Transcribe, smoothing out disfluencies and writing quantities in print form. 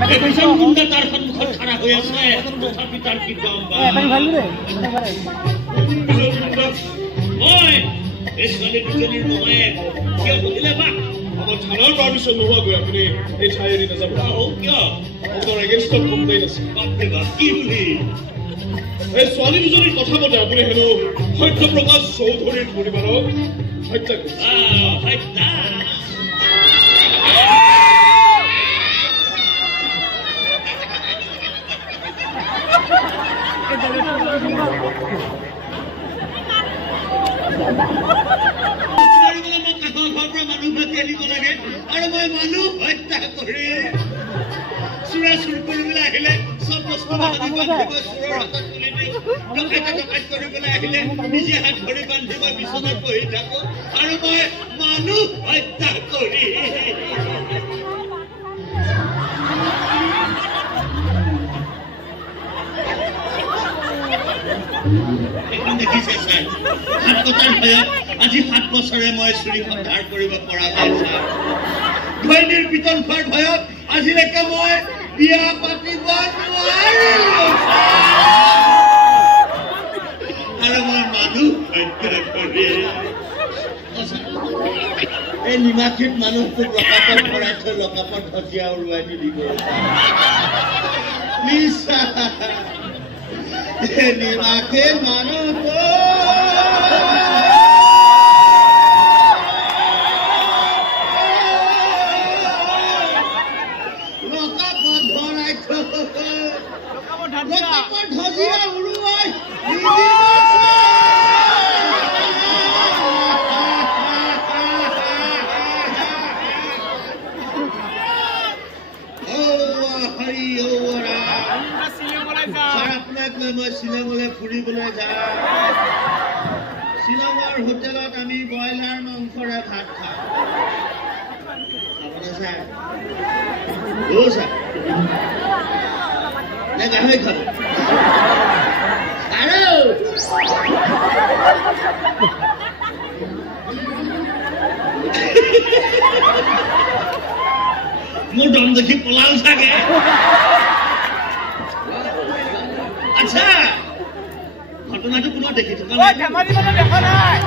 এজন গুণ্ডা তাৰ সন্মুখত খাৰা হৈ আছে তথাপি তাৰ কি কাম বা মই এই ছোৱালী দুজনীৰ মোমায়েক কিয় বুজিলে বা আমাৰ থানাৰ পাৰমিশন নোহোৱাকৈ আপুনি এই ঠাই এৰি নাযাব কিয় আপোনাৰ এগেইনষ্টত কমপ্লেইন আছে বাপৰে বাপ কি বুলি এই ছোৱালী দুজনীৰ কথা মতে আপুনি হেনো সত্যপ্ৰকাশ চৌধুৰীৰ পৰিবাৰক হত্যা কৰিছে হত্যা আৰু মই মানুহ হত্যা কৰি চুৰা চুৰ কৰিবলৈ আহিলে চব বস্তু চুৰৰ হাতত তুলি দিওঁ ডকাইত কৰিবলৈ আহিলে নিজে হাত ধৰি বান্ধি মই বিচনাত বহি থাকো আৰু মই মানুহ হত্যা কৰি দেখিছে ছাৰ হাত কটাৰ ভয়ত আজি 7 বছৰে মই চুৰিখন ধাৰ কৰিব পৰা নাই ছাৰ ঘৈণীৰ পিতন খোৱাৰ ভয়ত আজিলৈকে মই বিয়া পাতিব নোৱাৰিলো আৰু মই মানুহ হত্যা কৰি এই নিমাখিত মানুহটোক লকাপত ভৰাই থৈ লকাপত হতিয়া উৰুৱাই দিব প্লিজ নিমাখিত মানুহটো মই শ্বিলঙলৈ ফুৰিবলৈ যাওঁ শ্বিলঙৰ হোটেলত আমি ব্ৰইলাৰ মাংসৰে ভাত খাওঁ আপোনাৰ ছাৰ নে গাহৰি খাব মোৰ দম দেখি পলাল চাগে আচ্ছা ঘটনাটো কোনো দেখি থকা নাই